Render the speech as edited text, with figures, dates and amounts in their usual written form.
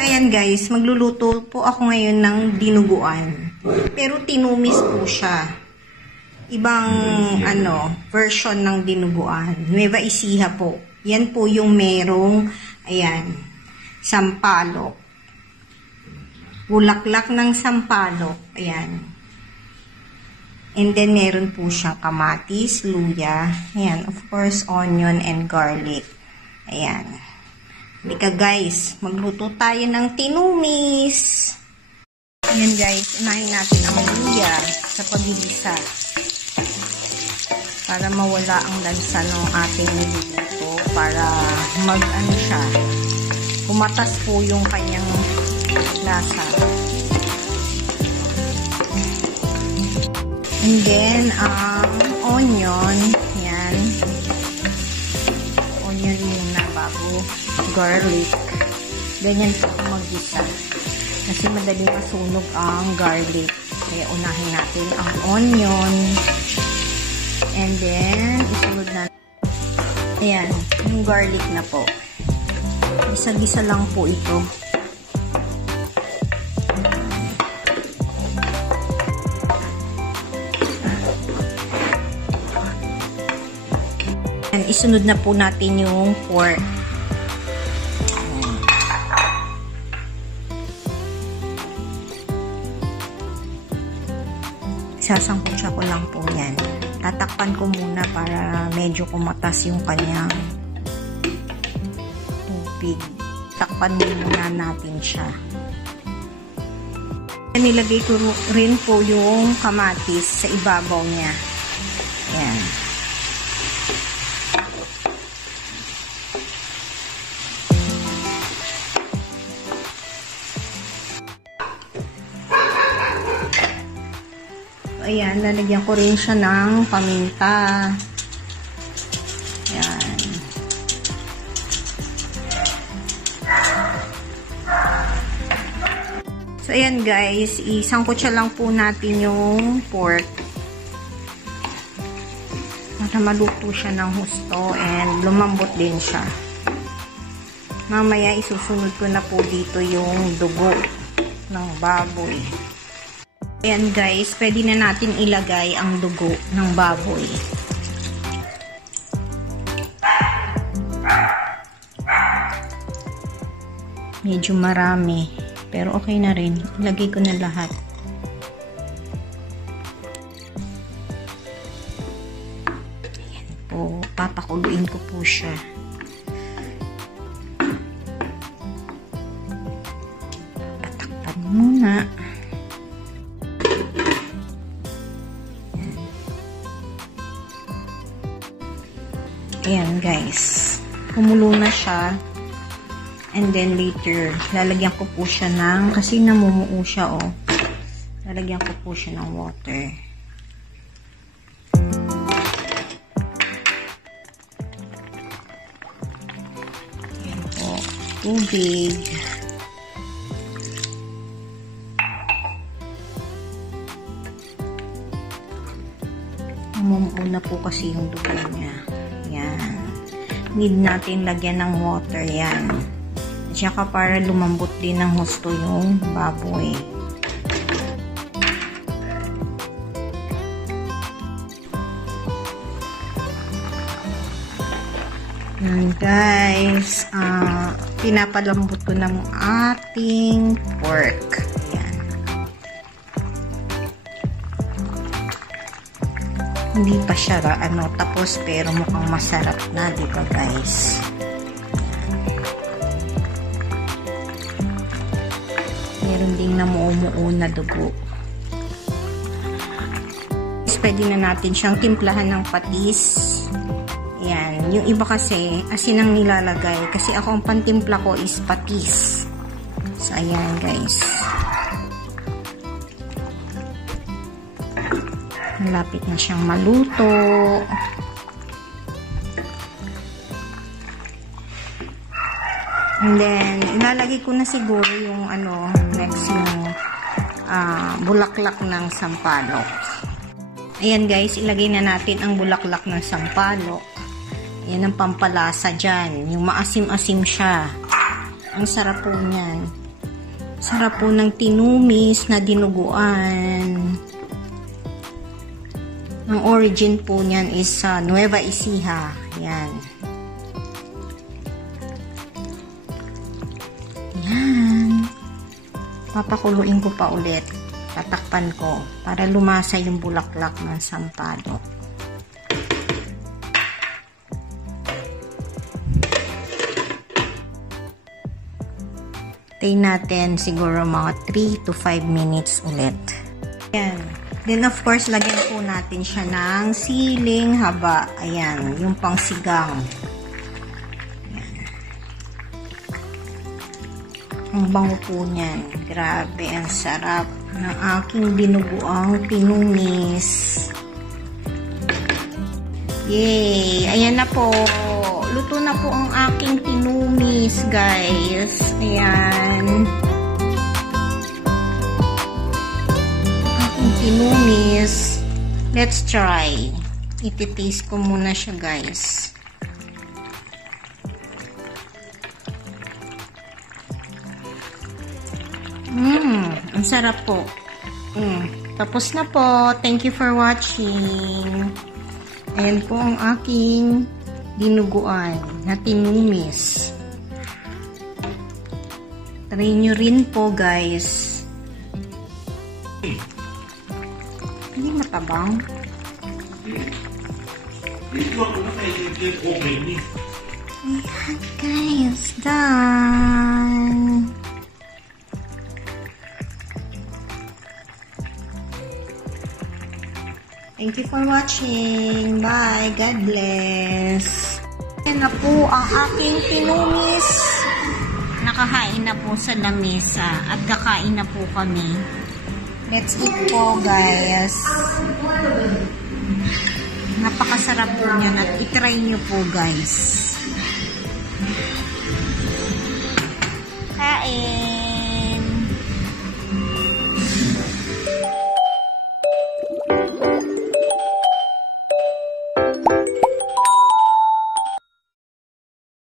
Ayan guys, magluluto po ako ngayon ng dinuguan. Pero tinumis po siya. Ibang version ng dinuguan. Nueva Ecija po. Yan po yung merong, ayan, sampalok. Bulaklak ng sampalok. Ayan. And then meron po siyang kamatis, luya. Ayan, of course, onion and garlic. Ayan. Halika guys, magluto tayo ng tinumis. Ayan guys, unahin natin ang luya sa pagigisa. Para mawala ang lansa ng ating niluluto. Para siya. Kumatas po yung kanyang lasa. And then, ang onion, yan. Onion muna bago garlic. Ganyan po mag-isa. Kasi madali masunog ang garlic. Kaya unahin natin ang onion. And then, isunod na. Ayan, yung garlic na po. Isa-gisa lang po ito. And isunod na po natin yung pork. Sasangkutsa ko lang po yan. Tatakpan ko muna para medyo kumatas yung kanyang tubig. Takpan muna natin siya. Nilagay ko rin po yung kamatis sa ibabaw niya. Ayan. Ayan, lalagyan ko rin siya ng paminta. Ayan. So, ayan guys, isangkutsa lang po natin yung pork. Para maluto siya ng husto and lumambot din siya. Mamaya isusunod ko na po dito yung dugo ng baboy. Ayan guys, pwede na natin ilagay ang dugo ng baboy. Medyo marami, pero okay na rin. Ilagay ko na lahat. Ayan po, papakuluin ko po siya. Patakpan muna. Ayan guys, kumulo na siya, and then later lalagyan ko po siya ng, kasi namumuo siya lalagyan ko po siya ng water. Ayan po, tubig. Namumuo na po kasi yung dugo niya. Yan. Need natin lagyan ng water yan. At saka para lumambot din ng husto yung baboy. Yan guys. Pinapalambot ko ng ating pork. Hindi pa siya tapos pero mukhang masarap na, di ba guys? Meron ding namumuo na dugo. Pwede na natin siyang timplahan ng patis. Ayan, yung iba kasi asin ang nilalagay, kasi ako ang pantimpla ko is patis. So ayan guys. Malapit na siyang maluto. And then, ilalagay ko na siguro yung next yung bulaklak ng sampalok. Ayan guys, ilagay na natin ang bulaklak ng sampalok. Yan ang pampalasa dyan. Yung maasim-asim siya. Ang sarap po niyan. Sarap po ng tinumis na dinuguan. Ang origin po niyan is sa Nueva Ecija. Yan. Yan. Papakuluin ko pa ulit. Tatakpan ko para lumasa yung bulaklak ng sampalok. Tayin natin siguro mga 3 to 5 minutes ulit. Ayan. Then of course, lagyan po natin siya ng siling haba. Ayan, yung pangsigang. Ayan. Ang bango po niyan. Grabe, ang sarap ng aking dinuguang tinumis. Yay! Ayan na po. Luto na po ang aking tinumis, guys. Ayan. Aking tinumis. Let's try. Iti-taste ko muna siya, guys. Ang sarap po. Tapos na po. Thank you for watching. Ayan po ang aking dinuguan na tinumis. Try nyo rin po, guys. Hindi matabang. Ayan, guys. Done. Thank you for watching. Bye. God bless. Yan na po ang aking tinumis. Nakahain na po sa lamesa at kakain na po kami. Let's eat po, guys. Napakasarap po niyan at itry nyo po, guys. Kain!